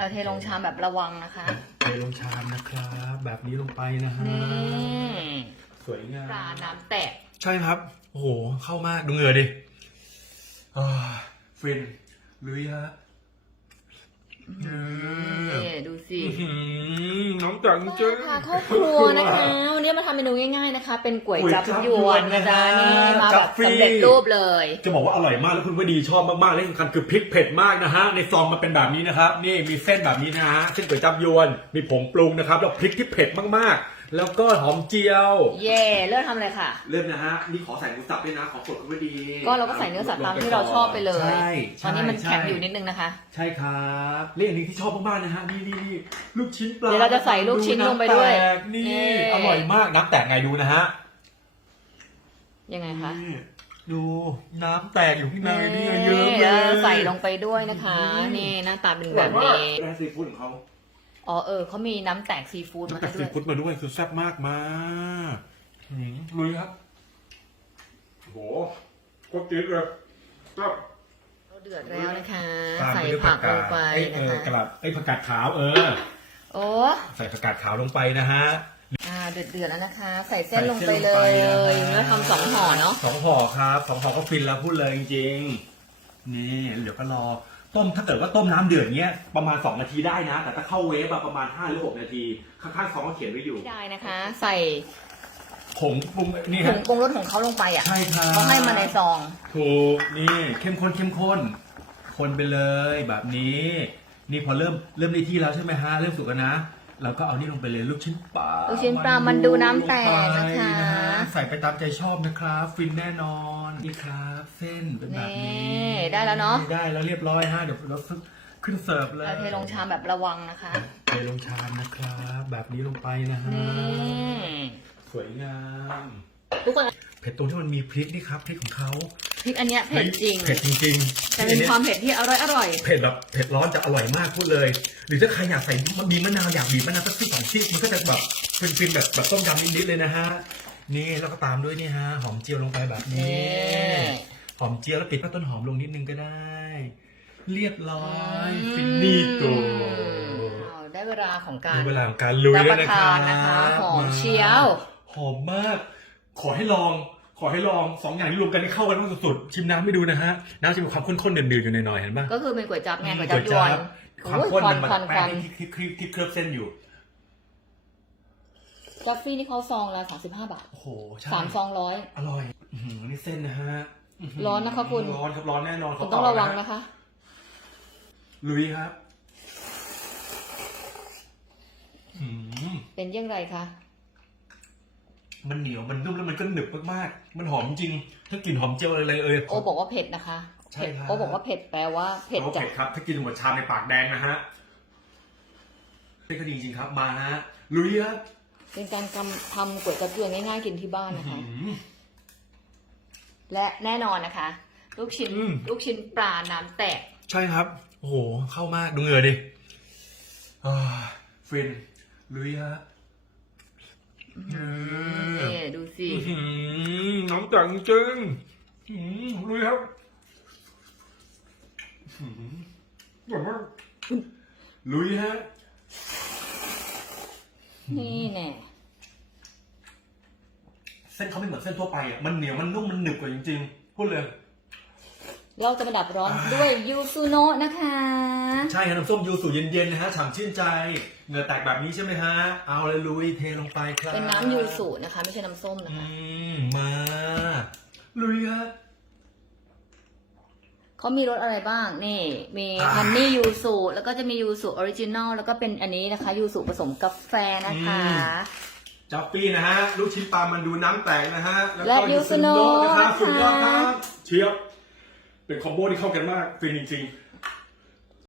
เอาเทลงชามแบบระวังนะคะ เทลงชามนะครับ แบบนี้ลงไปนะฮะนี่สวยงามปลาน้ำแตก ใช่ครับ โอ้โห เข้ามากดูเหงื่อดิอ่าฟินลุยฮะเออนี่ดูสิอื้อหือ น้องจังเจ้ค่ะเข้าครัวนะคะวันนี้มาทำเมนูง่ายๆนะคะ เป็นก๋วยจับก๋วยจั๊บยวนนะจ๊ะยวนนะนี่มาจัแบบบฟรีสำเร็จรูปเลย จะบอกว่าอร่อยมากแล้วคุณวดีชอบมากๆและที่สำคัญคือพริกเผ็ดมากนะฮะในซองมันเป็นแบบนี้นะครับนี่มีเส้นแบบนี้นะฮะเส้นก๋วยจับยวนมีผงปรุงนะครับแล้วพริกที่เผ็ดมากๆ แล้วก็หอมเจียว เย่เริ่มทำเลยค่ะ เริ่มนะฮะนี่ขอใส่หมูสับด้วยนะขอกดคุณวดีก็เราก็ใส่เนื้อสัตว์ตามที่เราชอบไปเลยใช่ตอนนี้มันใช่แข็งอยู่นิดนึงนะคะ ใช่ครับเรื่องนี้ที่ชอบมากๆนะฮะนี่นี่นี่ลูกชิ้นปลาเดี๋ยวเราจะใส่ลูกชิ้นลงไปด้วยน้ำแตกนี่นี่ อร่อยมากน้ำแตกไงดูนะฮะยังไงคะนี่ดูน้ำแตกอยู่ข้างในนี่เยอะนี่เลแล้วยใส่ลงไปด้วยนะคะ นี่หน้าตาเป็นแบบนี้แม่ซีฟู้ดของเขา อ๋อเออเขามีน้ำแตกซีฟู้ดมาน้ำแตให้กด้ซีวย ฟู้ดมาด้วยคือแซ่บมากมากหืมลุยครับโอ้โหโคตรจี๊ดเลยครับเราเดือดแล้วนะคะ ตามใส่ด้วยผักลงไปเอ้ยเอนะอคะกระดาษไอ้ยผักกาดขาวเออ โอ้ใส่ผักกาดขาวลงไปนะฮะอ่าเดือดเดือดแล้วนะคะ ใส่เส้นใส่ลงเส้นไปลงเลไปยนะฮะแล้วทำสองห่อเนาะสองห่อครับสองห่อก็ฟินแล้วพูดเลยจริงๆนี่ เดี๋ยวก็รอ ต้มถ้าเกิดว่าต้มน้ำเดือดเนี้ยประมาณ 2 นาทีได้นะ แต่ถ้าเข้าเวฟอะประมาณ5หรือ6นาทีข้างๆซองก็เขียนไว้อยู่ไม่ได้นะคะ ใส่ผงปรุงนี่ผครับ งปรุงรสของเขาลงไปอะใช่ครับ เขาให้มาในซองถูกนี่เข้มข้นเข้มข้น คนไปเลยแบบนี้ นี่พอเริ่มเริ่มในที่แล้วใช่ไหมฮะเริ่มสุกแล้วนะเราก็เอานี่ลงไปเลยลูกชิ้นปลาลูกชิ้นปลามันดูน้ำแตกนะคะ ลงไปฮใส่ไปตามใจชอบนะครับฟินแน่นอน นี่ครับเส้นเป็นแบบนี้นี่ได้แล้วเนาะได้แล้วเรียบร้อยฮะเดี๋ยวเราขึ้นเสิร์ฟเลยเอาเทลงชามแบบระวังนะคะ เทลงชามนะครับ แบบนี้ลงไปนะฮะนี่ สวยงามทุกคนเผ็ดตรงที่มันมีพริกนี่ครับพริกของเขาพริกอันเนี้ยเผ็ดจริงเผ็ดจริงๆแต่เป็นความเผ็ดที่อร่อยอร่อยเผ็ดแบบเผ็ดร้อนจะอร่อยมากพูดเลย หรือถ้าใครอยากใส่มันมีมะนาวอยากบีบมะนาวสักที่สองที่มันก็จะแบบฟินๆแบบแบบต้มยำนิดๆเลยนะฮะ นี่แล้วก็ตามด้วยนี่ฮะหอมเจียวลงไปแบบนี้นี่หอมเจียวแล้วปิดด้วยต้นหอมลงนิดนึงก็ได้ เรียบร้อยอืมฟินนี่โกเอาได้เวลาของการในเวลาของการลุยรับแล้วประนะคทารันนะคะบหอมเชียว หอมมาก ขอให้ลองขอให้ลองสองอย่างที่รวมกันให้เข้ากันมากสุดๆชิมน้ำไม่ดูนะฮะน้ำจะมีความข้นๆเดือดๆอยู่หน่อยๆเห็นปะก็คือเป็นก๋วยจั๊บไงก๋วยจั๊บยวนความโอ้ยข้นควัมันนมาควันจากคแป้วังนที่ที่ที่ที่เคลือบเส้นอยู่ กาแฟนี่เขาซองละสามสิบห้าบาท โอ้โหใช่สามซองร้อย อร่อยอื้อหือนี่เส้นนะฮะหืร้อนนะคะคุณ ร้อนครับร้อนแน่นอนคุณเขาต้องบกระวังฮนะคะ ลุยครับหืมเป็นยังไงคะ มันเหนียวมันนุ่มแล้วมันก็หนึบมากๆ มันหอมจริงถ้ากลิ่นหอมเจียวอะไรเลยเออโอบอกว่าเผ็ดนะคะใช่เผ็ดครับ โอบอกว่าเผ็ดแปลว่าเผ็ดโอจัดเคครับ ถ้ากินหมดชามในปากแดงนะฮะเป็นก็ดีจริงครับ มาฮะลุยครับ เป็นการทำทำก๋วยจั๊บยวนง่ายๆกินที่บ้านนะคะอื้อหือและแน่นอนนะคะ ลูกชิ้นอืม ลูกชิ้นปลาน้ำแตก ใช่ครับ โอ้โห เข้ามากดูเหงื่อดิอ่าฟินลุยฮะเออนี่ดูสิ อื้อหือน้ำจังจึงอื้อหือลุยครับอื้อหือแบบว่าลุยฮะ นี่แน่เส้นเขาไม่เหมือนเส้นทั่วไปอะ มันเหนียว มันนุ่ม มันหนึบกว่าจริงๆ พูดเลย เราจะมาดับร้อนด้วยยูซูโนะนะคะ ใช่ครับน้ำส้มยูสุเย็นๆนะฮะ ฉ่ำชื่นใจ เหงื่อแตกแบบนี้ใช่ไหมฮะ เอาเลยลุยเทลงไปครับเป็นน้ำยูสุนะคะ ไม่ใช่น้ำส้มนะอืคะ ม มา ลุยฮะ เขามีรสอะไรบ้าง นี่ มีอ่าฮันนี่ยูสุแล้วก็จะมียูสุออริจินอลแล้วก็เป็นอันนี้นะคะยูสุผสมกาแฟนะคะจ๊อปปี้นะฮะ ลูกชิ้นปลามันดูน้ำแตกนะฮะ แล้วและก็ยูยูสุสุโนะโนะนะครับสุดยอดคค่ะรับเชียบเป็นคอมโบที่เข้ากันมากฟินจริงๆ